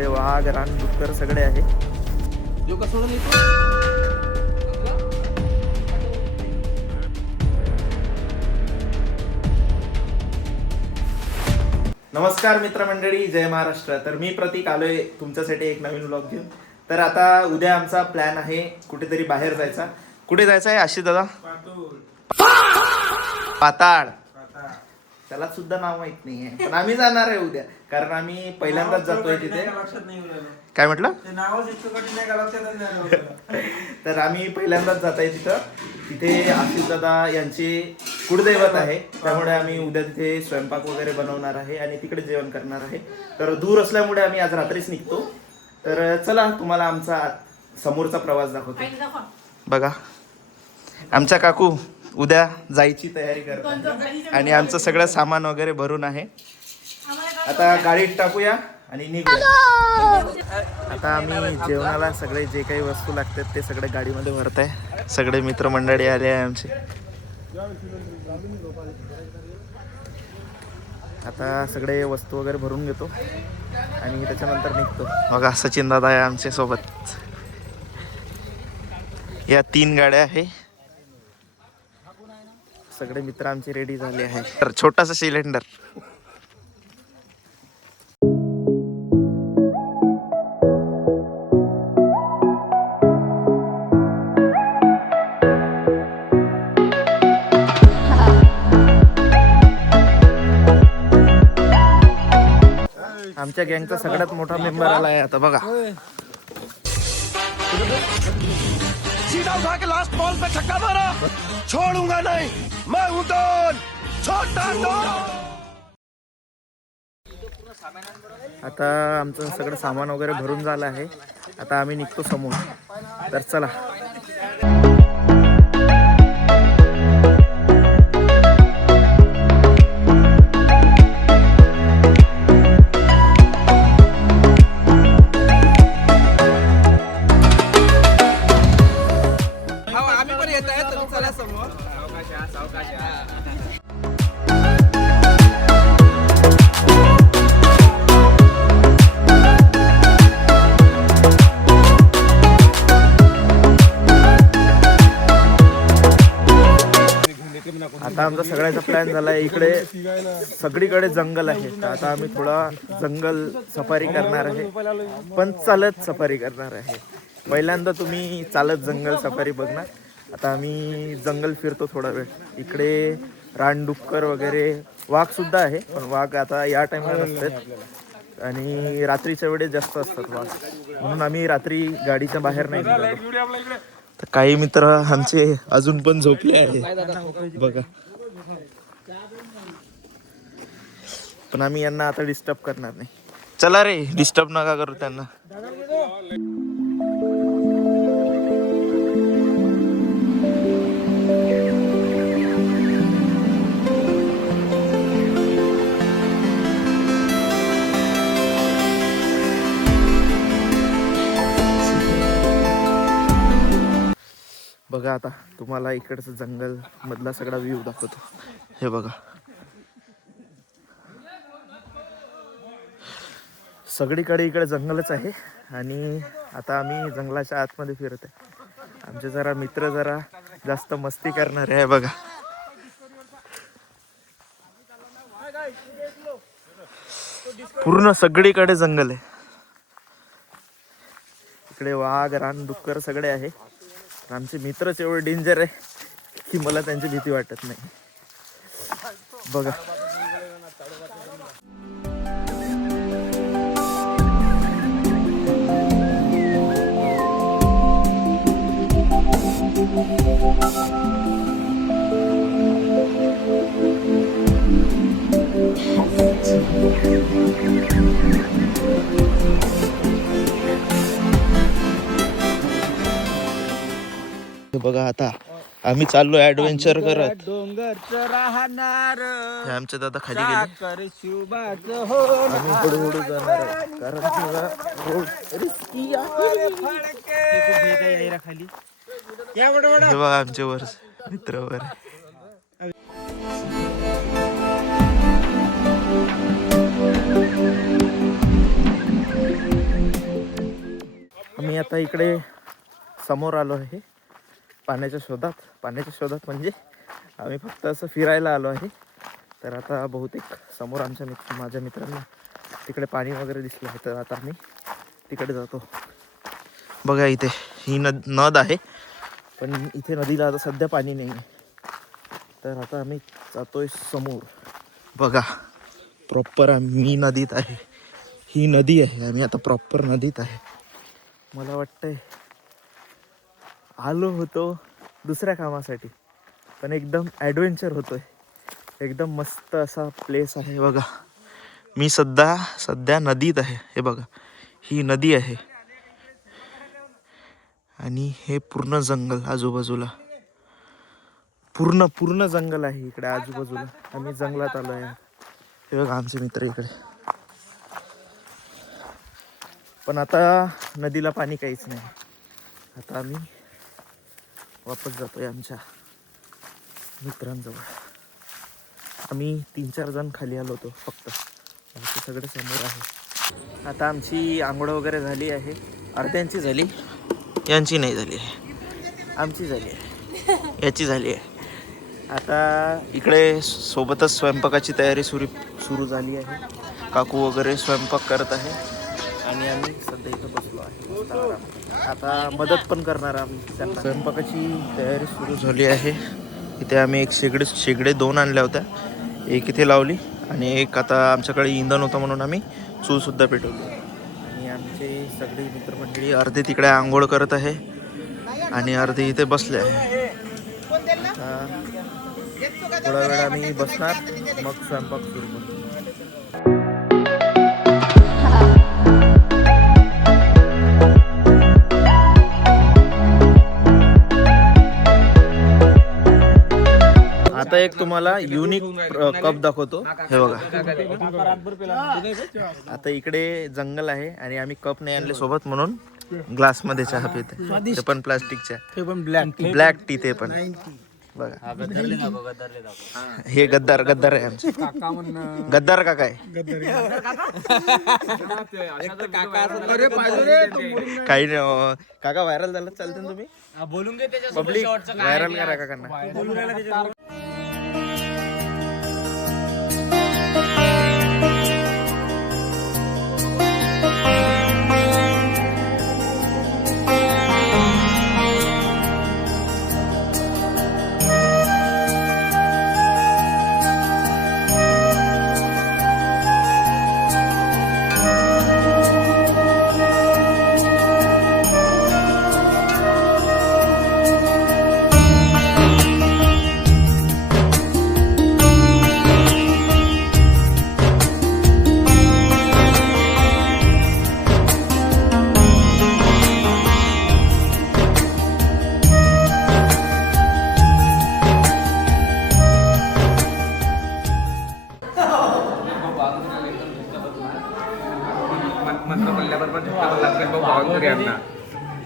इकडे वाघ रानडुक्कर सगळे आहे. नमस्कार मित्रमंडळी, जय महाराष्ट्र. तर मी प्रतीक आलोय तुमच्यासाठी एक नवीन व्लॉग घेऊन. तर आता उद्या आमचा प्लॅन आहे कुठेतरी बाहेर जायचा. कुठे जायचं आहे आशिष दादा? पाताळ. त्याला सुद्धा नाव माहित नाहीये, पण आम्ही जाणार आहे उद्या, कारण आम्ही पहिल्यांदाच जातोय तिथे. काय म्हटलं? तर आम्ही पहिल्यांदाच जात आहे तिथं. तिथे आशिष दादा यांचे कुळदैवत आहे, त्यामुळे आम्ही उद्या तिथे स्वयंपाक वगैरे बनवणार आहे आणि तिकडे जेवण करणार आहे. तर दूर असल्यामुळे आम्ही आज रात्रीच निघतो. तर चला तुम्हाला आमचा समोरचा प्रवास दाखवतो. बघा, आमच्या काकू उद्या जायची तयारी करतात आणि आमचं सगळं सामान वगैरे भरून आहे. आता गाडीत टाकूया आणि निघूया. आता आम्ही जेवणाला सगळे जे काही वस्तू लागतात ते सगळे गाडीमध्ये भरत आहे. सगळे मित्रमंडळी आले आहे आमचे. आता सगळे वस्तू वगैरे भरून घेतो आणि त्याच्यानंतर निघतो. बघा, सचिन दादा आहे आमच्या सोबत. या 3 गाड्या आहे. सगळे मित्र आमचे रेडी झाले आहे. तर छोटासा सिलेंडर. आमच्या गँगचा सगळ्यात मोठा मेंबर आला आहे आता. बघा, सीधा उठा के लास्ट बॉल पे छक्का मारा, छोड़ूंगा नहीं, मैं हूं डॉन, छोटा डॉन. आता आमचं सगळं सामान वगैरे भरून झालं आहे. आता आम्ही निघतो समोर. तर चला. आता आमचा सगळ्याचा प्लॅन झाला आहे. इकडे सगळीकडे जंगल आहे, तर आता आम्ही थोडा जंगल सफारी करणार आहे, पण चालत सफारी करणार आहे. पहिल्यांदा तुम्ही चालत जंगल सफारी बघणार. आता आम्ही जंगल फिरतो थोडा वेळ. इकडे रानडुक्कर वगैरे, वाघ सुद्धा आहे, पण वाघ आता या टाइमला नसतात आणि रात्रीच्या वेळेस जास्त असतात वाघ, म्हणून आम्ही रात्री गाडीच्या बाहेर नाही निघालो. तर काही मित्र आमचे अजून पण झोपले आहे बघा, पण आम्ही यांना आता डिस्टर्ब करणार नाही. चला रे, डिस्टर्ब नका करू त्यांना. बघा, आता तुम्हाला इकडचं जंगल मधला सगळा व्ह्यू दाखवतो. हे बघा, सगळीकडे इकडे जंगलच आहे आणि आता आम्ही जंगलाच्या आतमध्ये फिरत आहे. आमचे जरा मित्र जरा जास्त मस्ती करणारे आहे. बघा, पूर्ण सगळीकडे जंगल आहे. इकडे वाघ रानडुक्कर सगळे आहे. आमचे मित्रच एवढे डेंजर आहे की मला त्यांची भीती वाटत नाही. बघा, बघा, आता आम्ही चाललोय ऍडव्हेंचर करत. डोंगरचं राहणार हे आमचे दादा खाली गेले. शुभाचं होणार, आम्ही हळूहळू जाणार आहे, कारण तुला रोड रिस्की आहे. हे बघा, आमचे वर मित्र वर. आता इकडे समोर आलो आहे पाण्याच्या शोधात म्हणजे आम्ही फक्त असं फिरायला आलो आहे. तर आता बहुतेक समोर माझ्या मित्रांना तिकडे पाणी वगैरे दिसलं आहे, तर आता आम्ही तिकडे जातो. बघा इथे ही नद आहे, पण इथे नदीला आता सध्या पाणी नाही आहे. तर आता आम्ही जातोय समोर. बघा प्रॉपर आम्ही नदीत आहे, ही नदी आहे, आम्ही आता प्रॉपर नदीत आहे. मला वाटतंय आलो होतो दुसऱ्या कामासाठी, पण एकदम ॲडव्हेंचर होतोय. एकदम मस्त असा प्लेस आहे. बघा मी सध्या नदीत आहे. हे बघा ही नदी आहे आणि हे पूर्ण जंगल आजूबाजूला, पूर्ण जंगल आहे इकडे आजूबाजूला. आम्ही जंगलात आलो आहे. हे बघा आमचे मित्र इकडे. पण आता नदीला पाणी काहीच नाही. आता आम्ही वापस जातोय आमच्या मित्रांजवळ. आम्ही 3-4 जण खाली आलो होतो फक्त, बाकी सगळे समोर आहे. आता आमची आंघोळ वगैरे झाली आहे. अर्ध्यांची झाली, यांची नाही झाली आहे, आमची झाली आहे, याची झाली आहे. आता इकडे सोबतच स्वयंपाकाची तयारी सुरू झाली आहे. काकू वगैरे स्वयंपाक करत आहे आणि आम्ही सध्या इथं बसलो आहे. आता मदत पण करणार आम्ही त्यांना. स्वयंपाकाची तयारी सुरू झाली आहे. इथे आम्ही एक शेगडे 2 आणल्या होत्या, एक इथे लावली आणि एक आता आमच्याकडे इंधन होतं म्हणून आम्ही चूलसुद्धा पेटवली. आणि आमचे सगळे मित्रमंडळी अर्धे तिकडे आंघोळ करत आहे आणि अर्धे इथे बसले आहे. थोडा वेळ आम्ही बसणार, मग स्वयंपाक सुरू करू. आता एक तुम्हाला युनिक कप दाखवतो. हे बघा आता इकडे जंगल आहे आणि आम्ही कप नाही आणले सोबत म्हणून ग्लास मध्ये चहा पिते. ते पण प्लास्टिकच्या, ते पण ब्लॅक टी. ते पण बघा हे गद्दार आहे आमचे. गद्दार काका आहे. काही नाही काका, व्हायरल झालं चालते तुम्ही बोलून घे, पब्लिक व्हायरल करा काकांना.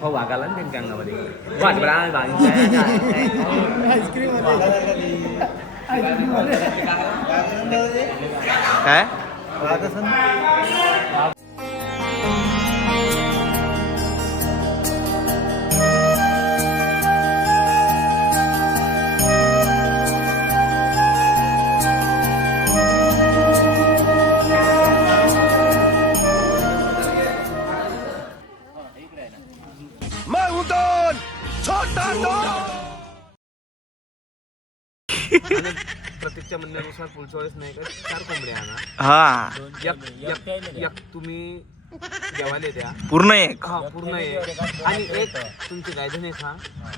हो वागाला ना त्यांच्या अंगामध्ये काय मैं हूं डॉन, छोटा डॉन. प्रत्येकच्या म्हणण्यानुसार पुढच्या वेळेस नाही का 4 कोंबड्या आणा. हा एक तुम्ही जेवायला द्या पूर्ण एक. हा पूर्ण एक आणि एक तुमची गायधने खा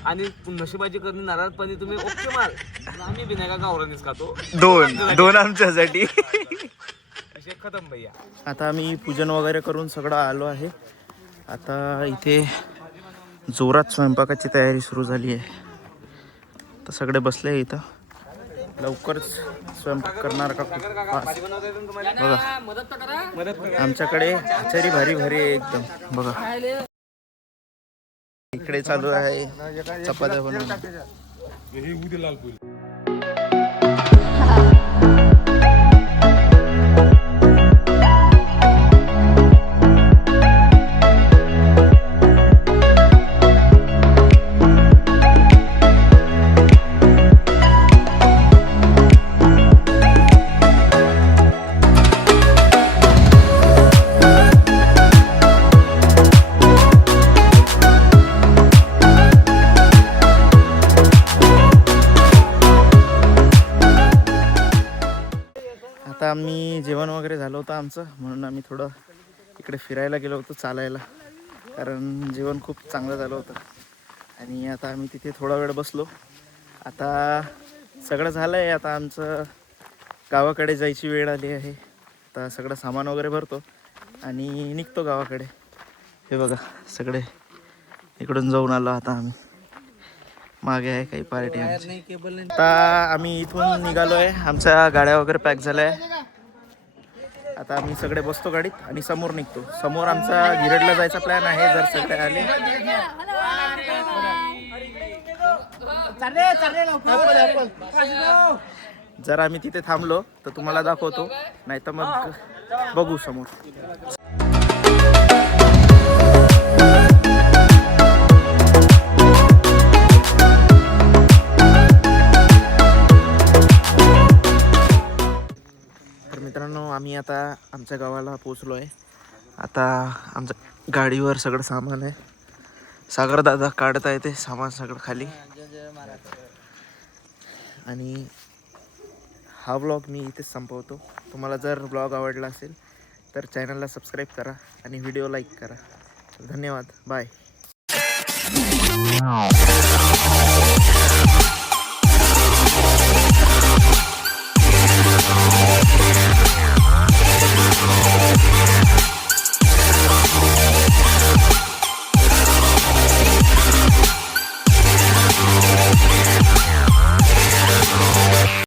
आणि नशिबाची करणे नारळपणी तुम्ही ओके मार. आम्ही बी नाही का गावरानीच खातो. 2 आमच्यासाठी. विषय खतम भैया. आता आम्ही पूजन वगैरे करून सगळं आलो आहे. आता इथे जोरात स्वयंपाकाची तयारी सुरू झाली आहे. तर सगळे बसले इथं. लवकरच स्वयंपाक करणार का बघा. आमच्याकडे आचारी भारी आहे एकदम. बघा इकडे चालू आहे चपात्या बनवून. आता आम्ही जेवण वगैरे झालं होतं आमचं, म्हणून आम्ही थोडं इकडे फिरायला गेलो होतो चालायला, कारण जेवण खूप चांगलं झालं होतं. आणि आता आम्ही तिथे थोडा वेळ बसलो. आता सगळं झालं आहे, आता आमचं गावाकडे जायची वेळ आली आहे. आता सगळं सामान वगैरे भरतो आणि निघतो गावाकडे. हे बघा सगळे इकडून जाऊन आलो आता आम्ही. मागे आहे काही पार्टी आमची. आता आम्ही इथून निघालो आहे, आमच्या गाड्या वगैरे पॅक झाल्या आहे. आता आम्ही सगळे बसतो गाडीत आणि समोर निघतो. समोर आमचा गिरडला जायचा प्लॅन आहे, जर सगळे आले. जर आम्ही तिथे थांबलो तर तुम्हाला दाखवतो, नाही तर मग बघू समोर. तर मित्रांनो, आम्ही आता आमच्या गावाला पोचलो आहे. आता आमच्या गाडीवर सगळं सामान आहे. सागरदादा काढत आहे ते सामान सगळं खाली. आणि हा ब्लॉग मी इथेच संपवतो. तुम्हाला जर ब्लॉग आवडला असेल तर चॅनलला सबस्क्राईब करा आणि व्हिडिओ लाईक करा. धन्यवाद. बाय.